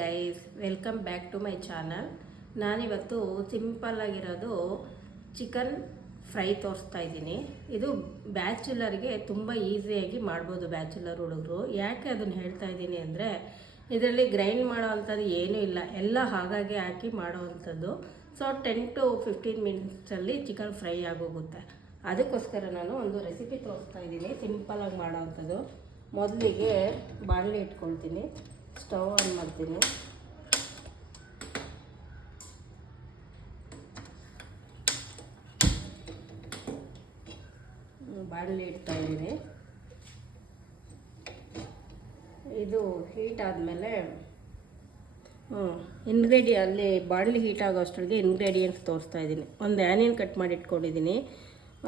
Guys, welcome back to my channel. ನಾನಿವತ್ತು simple ಆಗಿರೋದು chicken fry ತೋರಿಸ್ತಾ ಇದ್ದೀನಿ. ಇದು ಬ್ಯಾಚುಲರ್ಗೆ ತುಂಬ ಈಸಿಯಾಗಿ ಮಾಡ್ಬೋದು. ಬ್ಯಾಚುಲರ್ ಹುಡುಗರು ಯಾಕೆ ಅದನ್ನು ಹೇಳ್ತಾ ಇದ್ದೀನಿ ಅಂದರೆ, ಇದರಲ್ಲಿ ಗ್ರೈಂಡ್ ಮಾಡೋ ಅಂಥದ್ದು ಏನೂ ಇಲ್ಲ, ಎಲ್ಲ ಹಾಗಾಗಿ ಹಾಕಿ ಮಾಡೋವಂಥದ್ದು. ಸೊ 10 to 15 ಮಿನಿಟ್ಸಲ್ಲಿ ಚಿಕನ್ ಫ್ರೈ ಆಗೋಗುತ್ತೆ. ಅದಕ್ಕೋಸ್ಕರ ನಾನು ಒಂದು ರೆಸಿಪಿ ತೋರಿಸ್ತಾ ಇದ್ದೀನಿ, ಸಿಂಪಲಾಗಿ ಮಾಡೋ ಅಂಥದ್ದು. ಮೊದಲಿಗೆ ಬಾಣಲೆ ಇಟ್ಕೊಳ್ತೀನಿ, ಸ್ಟವ್ ಆನ್ ಮಾಡ್ತೀನಿ. ಬಾಣಲೆ ಇಡ್ತಾ ಇದ್ದೀನಿ. ಇದು ಹೀಟ್ ಆದಮೇಲೆ ಅಲ್ಲಿ ಬಾಣಲೆ ಹೀಟ್ ಆಗೋ ಅಷ್ಟೊಳಗೆ ಇಂಗ್ರೀಡಿಯೆಂಟ್ಸ್ ತೋರಿಸ್ತಾ ಇದ್ದೀನಿ. ಒಂದು ಆನಿಯನ್ ಕಟ್ ಮಾಡಿ ಇಟ್ಕೊಂಡಿದ್ದೀನಿ,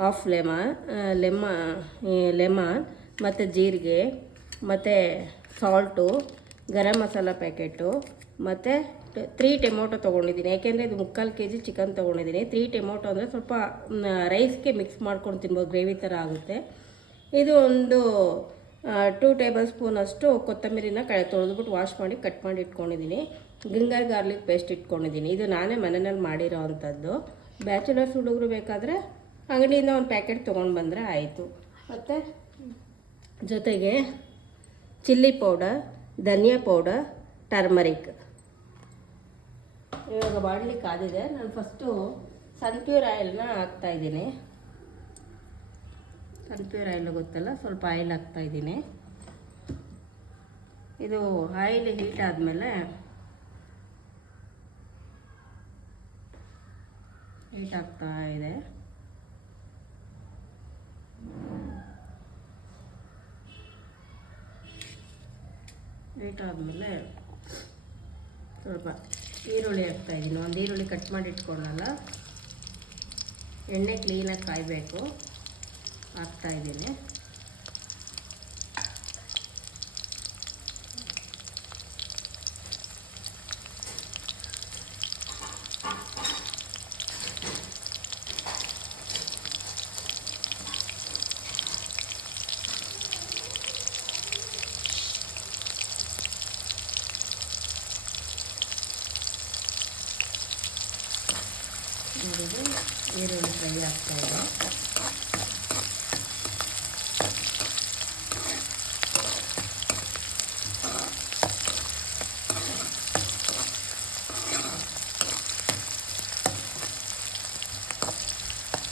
ಹಾಫ್ ಲೆಮನ್ ಮತ್ತು ಜೀರಿಗೆ ಮತ್ತು ಸಾಲ್ಟು, ಗರಂ ಮಸಾಲ ಪ್ಯಾಕೆಟು ಮತ್ತು 3 ಟೊಮೊಟೊ ತೊಗೊಂಡಿದ್ದೀನಿ. ಯಾಕೆಂದರೆ ಇದು 3/4 kg ಚಿಕನ್ ತೊಗೊಂಡಿದ್ದೀನಿ. 3 ಟೊಮೊಟೊ ಅಂದರೆ ಸ್ವಲ್ಪ ರೈಸ್ಗೆ ಮಿಕ್ಸ್ ಮಾಡ್ಕೊಂಡು ತಿನ್ಬೋದು, ಗ್ರೇವಿ ಥರ ಆಗುತ್ತೆ. ಇದು ಒಂದು 2 ಟೇಬಲ್ ಸ್ಪೂನ್ ಅಷ್ಟು ಕೊತ್ತಂಬರಿನ ತೊಳೆದ್ಬಿಟ್ಟು ವಾಶ್ ಮಾಡಿ ಕಟ್ ಮಾಡಿ ಇಟ್ಕೊಂಡಿದ್ದೀನಿ. ಜಿಂಜರ್ ಗಾರ್ಲಿಕ್ ಪೇಸ್ಟ್ ಇಟ್ಕೊಂಡಿದ್ದೀನಿ. ಇದು ನಾನೇ ಮನೆಯಲ್ಲಿ ಮಾಡಿರೋ ಅಂಥದ್ದು. ಬ್ಯಾಚುಲರ್ಸ್ ಹುಡುಗರು ಬೇಕಾದರೆ ಅಂಗಡಿಯಿಂದ ಒಂದು ಪ್ಯಾಕೆಟ್ ತೊಗೊಂಡು ಬಂದರೆ ಆಯಿತು. ಮತ್ತು ಜೊತೆಗೆ ಚಿಲ್ಲಿ ಪೌಡರ್, ಧನಿಯಾ ಪೌಡರ್, ಟರ್ಮರಿಕ್. ಇವಾಗ ಬಾಣಲಿ ಕಾದಿದೆ. ನಾನು ಫಸ್ಟು ಸನ್ಪ್ಯೂರ್ ಆಯಿಲ್ನ ಹಾಕ್ತಾಯಿದ್ದೀನಿ. ಸನ್ಪ್ಯೂರ್ ಆಯಿಲ್ ಗೊತ್ತಲ್ಲ, ಸ್ವಲ್ಪ ಆಯಿಲ್ ಹಾಕ್ತಾಯಿದ್ದೀನಿ. ಇದು ಆಯಿಲ್ ಹೀಟ್ ಆದಮೇಲೆ ಹೀಟ್ ಆಗ್ತಾ ಇದೆ. ಹೀಟ್ ಆದಮೇಲೆ ಸ್ವಲ್ಪ ಈರುಳ್ಳಿ ಹಾಕ್ತಾಯಿದ್ದೀನಿ. ಒಂದು ಈರುಳ್ಳಿ ಕಟ್ ಮಾಡಿ ಇಟ್ಕೊಳ್ಳಲ್ಲ, ಎಣ್ಣೆ ಕ್ಲೀನಾಗಿ ಕಾಯಬೇಕು. ಹಾಕ್ತಾಯಿದ್ದೀನಿ. ಈರುಳ್ಳಿ ಫ್ರೈ ಆಗ್ತಾಯಿದೆ.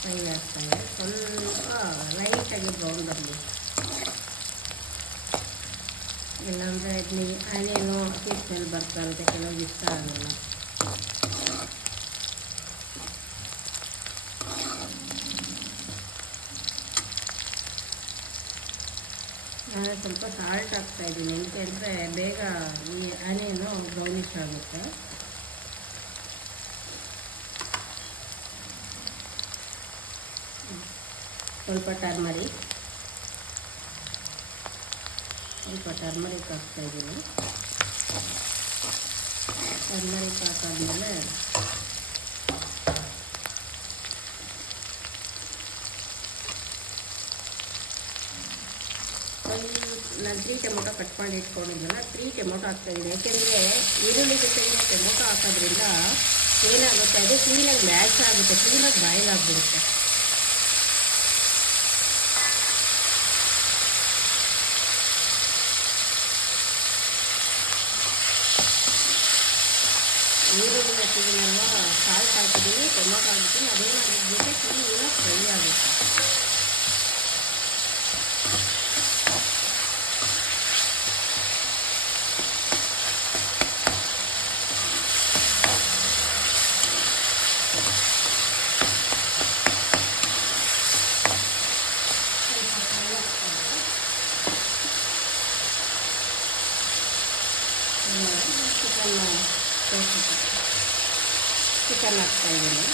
ಫ್ರೈ ಆಗ್ತಾಯಿದೆ. ಸ್ವಲ್ಪ ಲೈಟಾಗಿ ಬ್ರೌನ್ ಬರಲಿ, ಇಲ್ಲಾಂದರೆ ಆನಿಯನು ಹಸಿ ಸ್ಮೆಲ್ ಬರ್ತಾ ಇರುತ್ತೆ, ಕೆಲವ್ರಿಗೆ ಇಷ್ಟ ಆಗಲ್ಲ. ನಾನು ಸ್ವಲ್ಪ ಸಾಲ್ಟ್ ಹಾಕ್ತಾಯಿದ್ದೀನಿ, ಏಕೆಂದರೆ ಬೇಗ ಈ ಆನಿಯನು ಬ್ರೌನಿಶ್ ಆಗುತ್ತೆ. ಸ್ವಲ್ಪ ಟರ್ಮರಿಕ್ ಹಾಕ್ತಾಯಿದ್ದೀನಿ. ಟರ್ಮರಿಕ್ ಹಾಕಾದ್ಮೇಲೆ ನಾನು 3 ಟೊಮೊಟೊ ಕಟ್ ಮಾಡಿ ಇಟ್ಕೊಂಡಿದ್ದೆಲ್ಲ 3 ಟೊಮೊಟೊ ಹಾಕ್ತಾಯಿದ್ದೀನಿ. ಯಾಕೆಂದರೆ ಈರುಳ್ಳಿ ಜೊತೆಗೆ ಟೊಮೊಟೊ ಹಾಕೋದ್ರಿಂದ ಏನಾಗುತ್ತೆ, ಅದು ಕ್ಲೀನಾಗಿ ಮ್ಯಾಚ್ ಆಗುತ್ತೆ, ಕ್ಲೀನಾಗಿ ಬಾಯ್ಲ್ ಆಗಿಬಿಡುತ್ತೆ. ಈರುಳ್ಳಿ ಹಾಕಿದ್ದೀನಲ್ವ, ಸಾಲ್ಟ್ ಹಾಕಿದ್ದೀನಿ, ಟೊಮೊಟೊ ಹಾಕಿದ್ದೀನಿ, ಅದೇನಾಗುತ್ತೆ ಕ್ಲೀನಾಗಿ ಫ್ರೈ ಆಗುತ್ತೆ. ಚಿಕನ್ ಹಾಕ್ತಾಯಿದ್ದೀನಿ.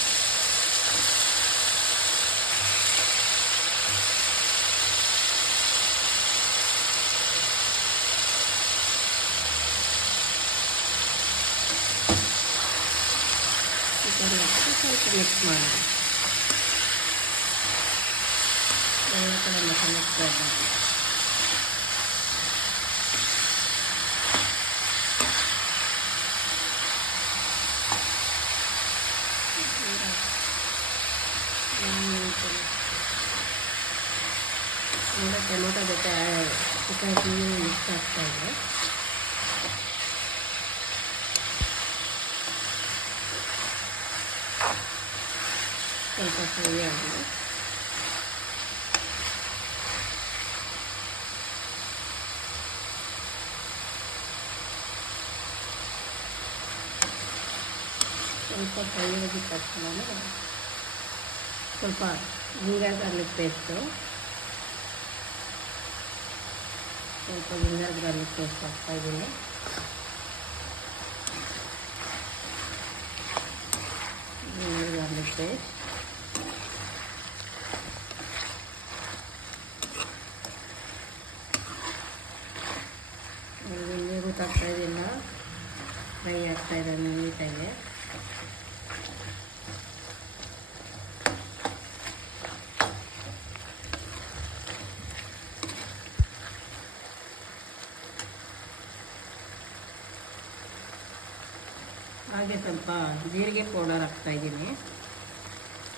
ಚಿಕನ್ ಹಾಕಿ ಸ್ವಲ್ಪ ಮಿಕ್ಸ್ ಮಾಡೋಣ. ಎಲ್ಲ ಕಡೆ ಮಸಾಲೆ ಸ್ಪ್ರೆಡ್ ಆಗಿ ಅಂದರೆ ಟೊಮೊಟೊ ಜೊತೆ ಚಿಕನ್ ಮಿಕ್ಸ್ ಆಗ್ತಾಯಿದೆ. ಸ್ವಲ್ಪ ಫ್ರೈ ಆಗಿದೆ. ಸ್ವಲ್ಪ ಫ್ರೈ ಆಗಿದ ತಕ್ಷಣ ಸ್ವಲ್ಪ ಜಿಂಜರ್ ಗಾರ್ಲಿಕ್ ಪೇಸ್ಟು, ಸ್ವಲ್ಪ ಜಿಂಜರ್ ಗಾರ್ಲಿಕ್ ಪೇಸ್ಟ್ ಹಾಕ್ತಾಯಿದ್ದೀನಿ. ಜಿಂಜರ್ ಗಾರ್ಲಿಕ್ ಪೇಸ್ಟ್, ಇಲ್ಲಿ ಗೊತ್ತಾಗ್ತಾಯಿದ್ದಿಲ್ಲ, ಫ್ರೈ ಆಗ್ತಾಯಿದೆ ನೀಟಾಗಿ. ಹಾಗೆ ಸ್ವಲ್ಪ ಜೀರಿಗೆ ಪೌಡರ್ ಹಾಕ್ತಾಯಿದ್ದೀನಿ,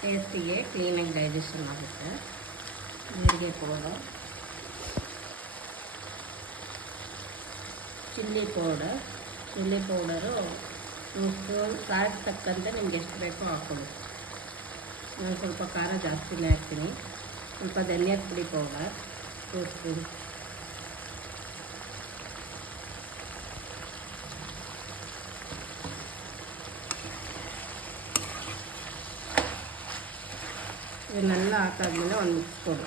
ಟೇಸ್ಟಿಗೆ ಕ್ಲೀನಾಗಿ ಡೈಜೆಷನ್ ಆಗುತ್ತೆ. ಜೀರಿಗೆ ಪೌಡರ್, ಚಿಲ್ಲಿ ಪೌಡರು ಖಾರದ ತಕ್ಕಂತೆ ನಿಮ್ಗೆ ಎಷ್ಟು ಬೇಕೋ ಹಾಕ್ಕೊಳ್ಳಿ. ನಾನು ಸ್ವಲ್ಪ ಖಾರ ಜಾಸ್ತಿನೇ ಹಾಕ್ತೀನಿ. ಸ್ವಲ್ಪ ಧನಿಯಾ ಪುಡಿ ಪೌಡರ್ 2 ಸ್ಪೂನ್, ಇವನ್ನೆಲ್ಲ ಹಾಕಾದ್ಮೇಲೆ ಒಂದು ಮಿಕ್ಸ್ ಕೊಡು.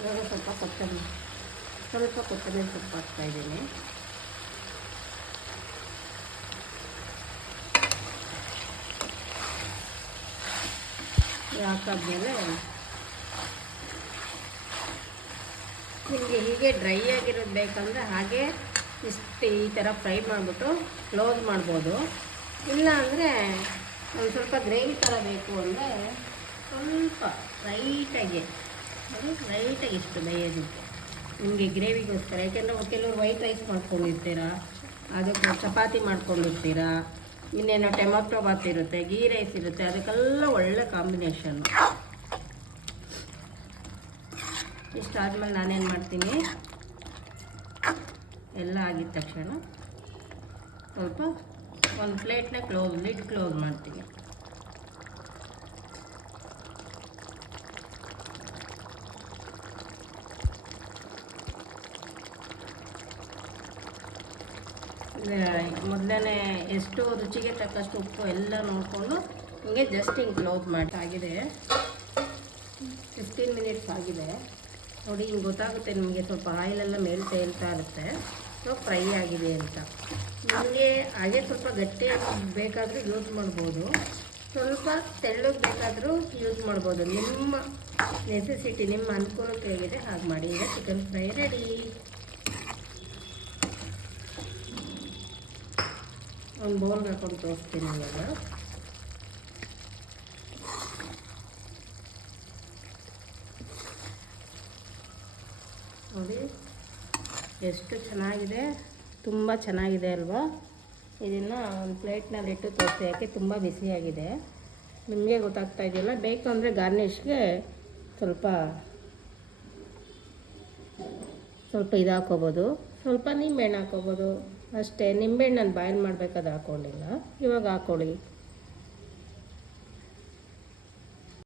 ಇವಾಗ ಸ್ವಲ್ಪ ಕೊತ್ತಂಬರಿ ಸೊಪ್ಪು ಹಾಕ್ತಾಯಿದ್ದೀನಿ. ಹಾಕಾದ್ಮೇಲೆ ನಿಮಗೆ ಹೀಗೆ ಡ್ರೈ ಆಗಿರೋದು ಬೇಕಂದರೆ ಹಾಗೆ ಇಷ್ಟು ಈ ಥರ ಫ್ರೈ ಮಾಡಿಬಿಟ್ಟು ಕ್ಲೋಸ್ ಮಾಡ್ಬೋದು. ಇಲ್ಲ ಅಂದರೆ ಒಂದು ಸ್ವಲ್ಪ ಗ್ರೇವಿ ಥರ ಬೇಕು ಅಂದರೆ ಸ್ವಲ್ಪ ಲೈಟಾಗಿ ಇಷ್ಟು ಬೇಯೋದಕ್ಕೆ ನಿಮಗೆ ಗ್ರೇವಿಗೋಸ್ಕರ. ಯಾಕೆಂದರೆ ಕೆಲವರು ವೈಟ್ ರೈಸ್ ಮಾಡ್ಕೊಂಡಿರ್ತೀರ, ಅದಕ್ಕೆ ಚಪಾತಿ ಮಾಡ್ಕೊಂಡಿರ್ತೀರ, ಇನ್ನೇನೋ ಟೊಮೊಟೊ ಬಾತ್ ಇರುತ್ತೆ, ಗೀ ರೈಸ್ ಇರುತ್ತೆ, ಅದಕ್ಕೆಲ್ಲ ಒಳ್ಳೆ ಕಾಂಬಿನೇಷನ್ನು. ಇಷ್ಟಾದ್ಮೇಲೆ ನಾನೇನು ಮಾಡ್ತೀನಿ, ಎಲ್ಲ ಆಗಿದ ತಕ್ಷಣ ಸ್ವಲ್ಪ ಒಂದು ಪ್ಲೇಟ್ನ ಲಿಡ್ ಕ್ಲೋಸ್ ಮಾಡ್ತೀನಿ. ಮೊದಲೇ ಎಷ್ಟು ರುಚಿಗೆ ತಕ್ಕಷ್ಟು ಉಪ್ಪು ಎಲ್ಲ ನೋಡಿಕೊಂಡು ಹಿಂಗೆ ಜಸ್ಟ್ ಹಿಂಗೆ ಕ್ಲೋಸ್ ಮಾಡಿ ಆಗಿದೆ. 15 ಮಿನಿಟ್ಸ್ ಆಗಿದೆ ನೋಡಿ. ಹಿಂಗೆ ಗೊತ್ತಾಗುತ್ತೆ ನಿಮಗೆ, ಸ್ವಲ್ಪ ಆಯಿಲೆಲ್ಲ ಮೇಲೆ ತೇಲ್ತಾ ಇರುತ್ತೆ. ಸೊ ಫ್ರೈ ಆಗಿದೆ ಅಂತ. ನಿಮಗೆ ಹಾಗೆ ಸ್ವಲ್ಪ ಗಟ್ಟಿ ಬೇಕಾದರೂ ಯೂಸ್ ಮಾಡ್ಬೋದು, ಸ್ವಲ್ಪ ತೆಳ್ಳಗೆ ಬೇಕಾದರೂ ಯೂಸ್ ಮಾಡ್ಬೋದು. ನಿಮ್ಮ ನೆಸೆಸಿಟಿ, ನಿಮ್ಮ ಅನುಕೂಲಕ್ಕೆ ಹೇಗಿದೆ ಹಾಗೆ ಮಾಡಿ. ಈಗ ಚಿಕನ್ ಫ್ರೈ ರೆಡಿ. ಒಂದು ಬೌಲ್ಗೆ ಹಾಕೊಂಡು ತೋರಿಸ್ತೀನಿ ಇವಾಗ. ನೋಡಿ ಎಷ್ಟು ಚೆನ್ನಾಗಿದೆ, ತುಂಬ ಚೆನ್ನಾಗಿದೆ ಅಲ್ವಾ. ಇದನ್ನು ಒಂದು ಪ್ಲೇಟ್ನಲ್ಲಿ ಇಟ್ಟು ತೋರಿಸಿ, ಯಾಕೆ ತುಂಬ ಬಿಸಿಯಾಗಿದೆ. ನಿಮಗೆ ಗೊತ್ತಾಗ್ತಾ ಇದೆಯಲ್ಲ. ಬೇಕು ಅಂದರೆ ಗಾರ್ನಿಷ್ಗೆ ಸ್ವಲ್ಪ ಇದು ಹಾಕ್ಕೋಬೋದು, ಸ್ವಲ್ಪ ನಿಂಬೆಹಣ್ಣು ಹಾಕ್ಕೋಬೋದು ಅಷ್ಟೇ. ನಿಂಬೆಹಣ್ಣು ನಾನು ಬಾಯ್ಲ್ ಮಾಡಬೇಕಾದ್ರೆ ಹಾಕ್ಕೊಂಡಿಲ್ಲ, ಇವಾಗ ಹಾಕ್ಕೊಳ್ಳಿ.